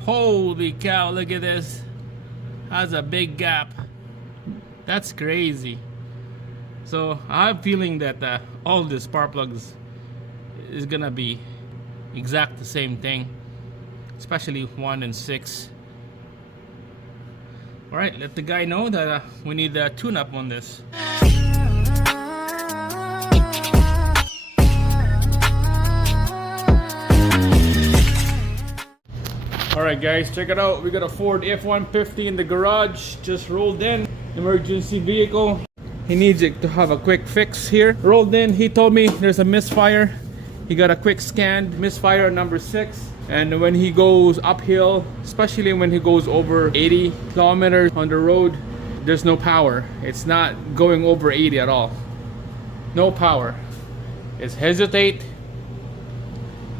Holy cow, look at this. That's a big gap. That's crazy. So I have a feeling that all the spark plugs is gonna be exact the same thing, especially 1 and 6. Alright, let the guy know that we need a tune-up on this. Alright guys, check it out. We got a Ford F-150 in the garage. Just rolled in. Emergency vehicle. He needs it to have a quick fix here. Rolled in, he told me there's a misfire. He got a quick scan, misfire number 6. And when he goes uphill, especially when he goes over 80 kilometers on the road, there's no power. It's not going over 80 at all. No power. It's hesitate,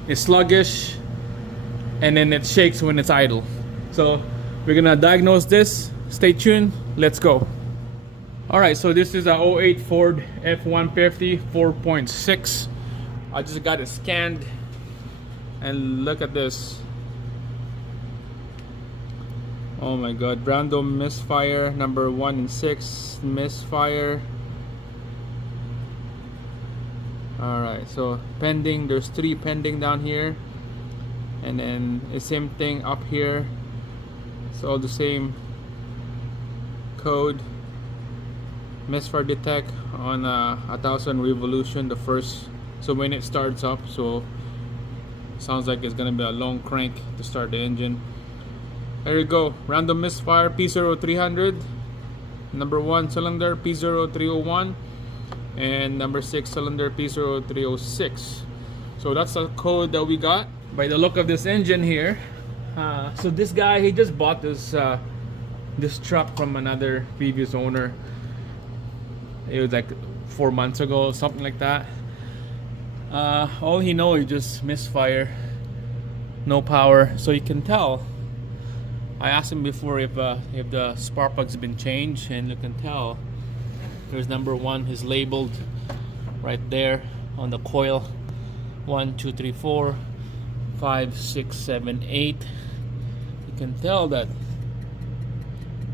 it's sluggish, and then it shakes when it's idle. So we're gonna diagnose this. Stay tuned, let's go. Alright, so this is a 08 Ford F-150 4.6. I just got it scanned, and look at this. Oh my god, random misfire, number 1 and 6 misfire. Alright, so pending, there's 3 pending down here, and then the same thing up here. It's all the same code. Misfire detect on 1,000 revolution the first, so when it starts up. So sounds like it's gonna be a long crank to start the engine. There you go, random misfire P0300, number 1 cylinder P0301, and number 6 cylinder P0306. So that's the code that we got. By the look of this engine here, so this guy, he just bought this truck from another previous owner. It was like 4 months ago, something like that. All he knows is just misfire, no power. So you can tell. I asked him before if the spark plug's been changed, and you can tell there's number 1 is labeled right there on the coil. 1, 2, 3, 4, 5, 6, 7, 8. You can tell that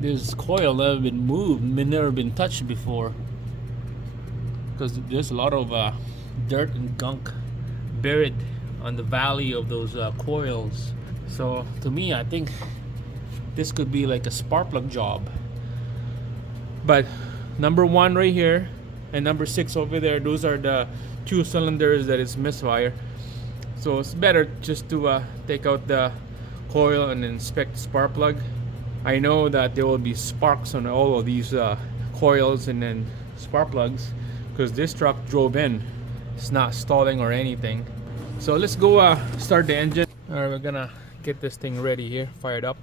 this coil never been moved, never been touched before, because there's a lot of dirt and gunk buried on the valley of those coils. So to me, I think this could be like a spark plug job. But number 1 right here and number 6 over there, those are the 2 cylinders that is misfire. So it's better just to take out the coil and inspect the spark plug. I know that there will be sparks on all of these coils and then spark plugs, because this truck drove in. It's not stalling or anything. So let's go start the engine. Alright, we're gonna get this thing ready here, fired up.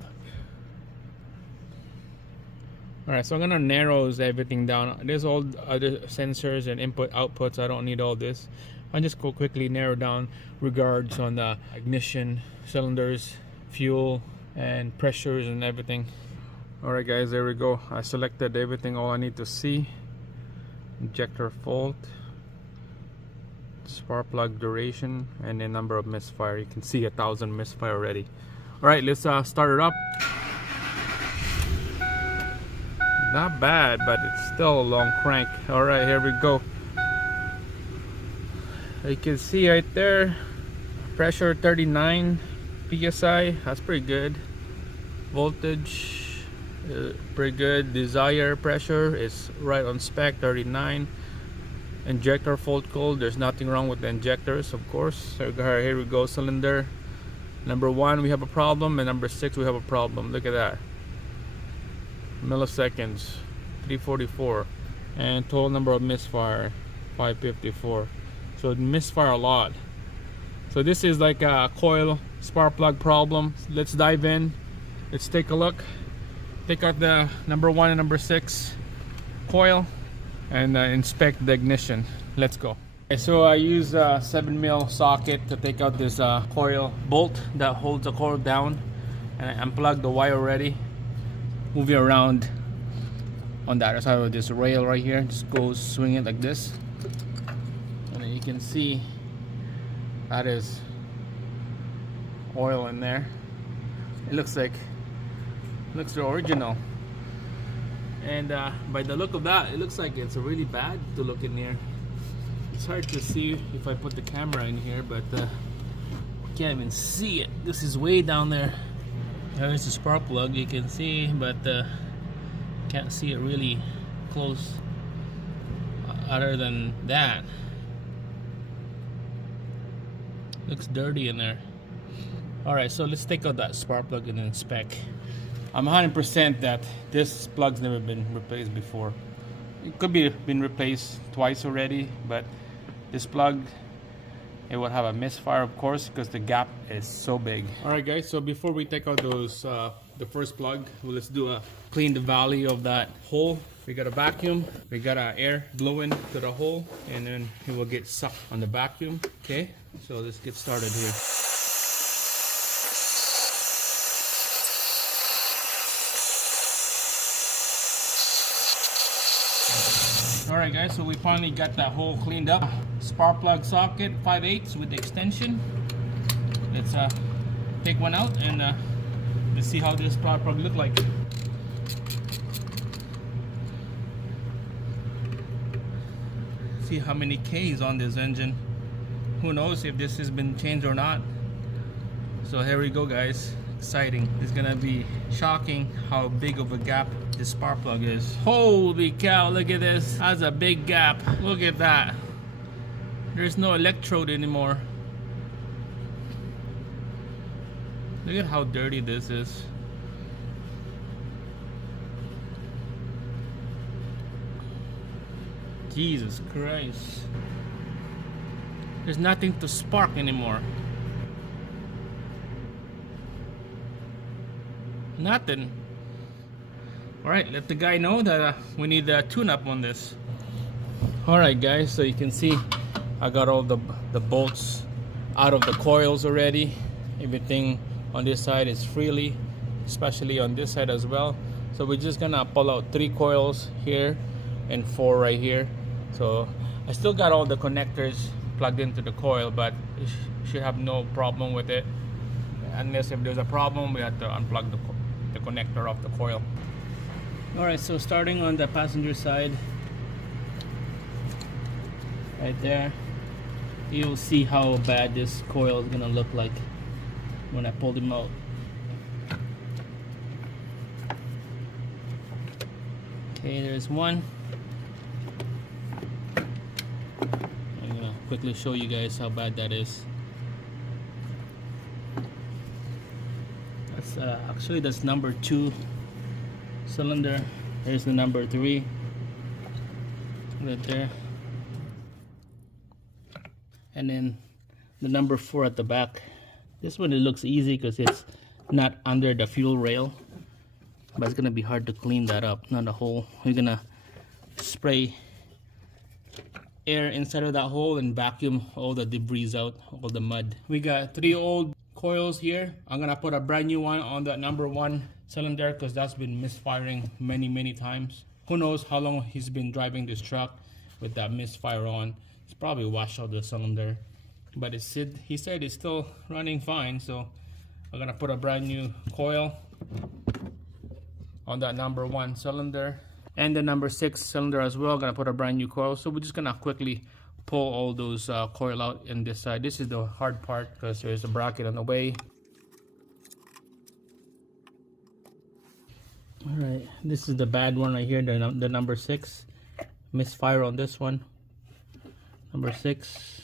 Alright, so I'm gonna narrow everything down. There's all other sensors and input outputs. I don't need all this. I'll just go quickly narrow down regards on the ignition, cylinders, fuel, and pressures and everything. Alright guys, there we go. I selected everything, all I need to see. Injector fault, spark plug duration, and the number of misfire. You can see 1,000 misfire already. Alright, let's start it up. Not bad, but it's still a long crank. Alright, here we go. You can see right there, pressure 39 psi. That's pretty good. Voltage pretty good. Desired pressure is right on spec, 39. Injector fault code, there's nothing wrong with the injectors, of course. So here we go. Cylinder number 1 we have a problem, and number 6 we have a problem. Look at that, milliseconds 344, and total number of misfire 554. So it misfire a lot. So this is like a coil spark plug problem. Let's dive in. Let's take a look. Take out the number 1 and number 6 coil and inspect the ignition. Let's go. Okay, so I use a 7mm socket to take out this coil bolt that holds the coil down, and I unplugged the wire already. Move it around on the other side of this rail right here. Just go swing it like this, and then you can see that is oil in there. It looks the original. And by the look of that, it looks like it's really bad to look in here. It's hard to see if I put the camera in here, but can't even see it. This is way down there. There's the spark plug, you can see, but can't see it really close. Other than that, looks dirty in there. Alright, so let's take out that spark plug and inspect. I'm 100% that this plug's never been replaced before. It could be been replaced twice already, but this plug, it would have a misfire, of course, because the gap is so big. Alright guys, so before we take out those the first plug, well, let's do a clean the valley of that hole. We got a vacuum, we got our air blowing to the hole, and then it will get sucked on the vacuum. Okay, so let's get started here. Alright guys, so we finally got that hole cleaned up. Spark plug socket 5/8 with the extension. Let's take one out and let's see how this spark plug look like. See how many K's on this engine. Who knows if this has been changed or not. So here we go guys. Exciting. It's gonna be shocking how big of a gap this spark plug is. Holy cow, look at this. That's a big gap. Look at that. There's no electrode anymore. Look at how dirty this is. Jesus Christ. There's nothing to spark anymore. Nothing. Alright, let the guy know that we need a tune-up on this. Alright guys, so you can see I got all the bolts out of the coils already. Everything on this side is freely, especially on this side as well. So we're just gonna pull out 3 coils here and 4 right here. So I still got all the connectors plugged into the coil, but it should have no problem with it. Unless if there's a problem, we have to unplug the connector off the coil. Alright, so starting on the passenger side, right there, you'll see how bad this coil is gonna look like when I pull them out. Okay, there's one. I'm gonna quickly show you guys how bad that is. That's actually that's number 2 cylinder. There's the number 3 right there, and then the number 4 at the back. This one, it looks easy because it's not under the fuel rail, but it's gonna be hard to clean that up. Not a hole. We're gonna spray air inside of that hole and vacuum all the debris out, all the mud. We got 3 old coils here. I'm gonna put a brand new one on that number 1 cylinder because that's been misfiring many times. Who knows how long he's been driving this truck with that misfire on. It's probably washed out the cylinder, but he said it's still running fine. So I'm gonna put a brand new coil on that number 1 cylinder, and the number 6 cylinder as well. I'm gonna put a brand new coil. So we're just gonna quickly pull all those coil out in this side. This is the hard part because there's a bracket on the way. Alright, this is the bad one right here, the number 6. Misfire on this one. Number 6.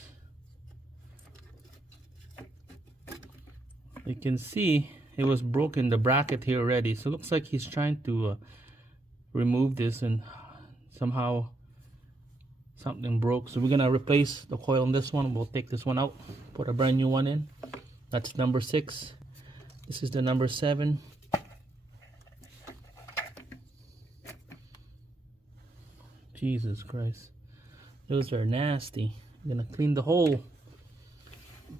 You can see it was broken, the bracket here already. So it looks like he's trying to remove this and somehow something broke. So we're gonna replace the coil on this one. We'll take this one out, put a brand new one in. That's number 6. This is the number 7. Jesus Christ, those are nasty. I'm gonna clean the hole,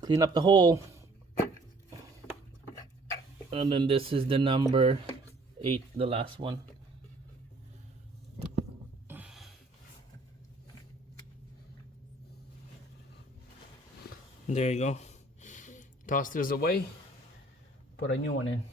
clean up the hole. And then this is the number 8, the last one. There you go. Toss this away, put a new one in.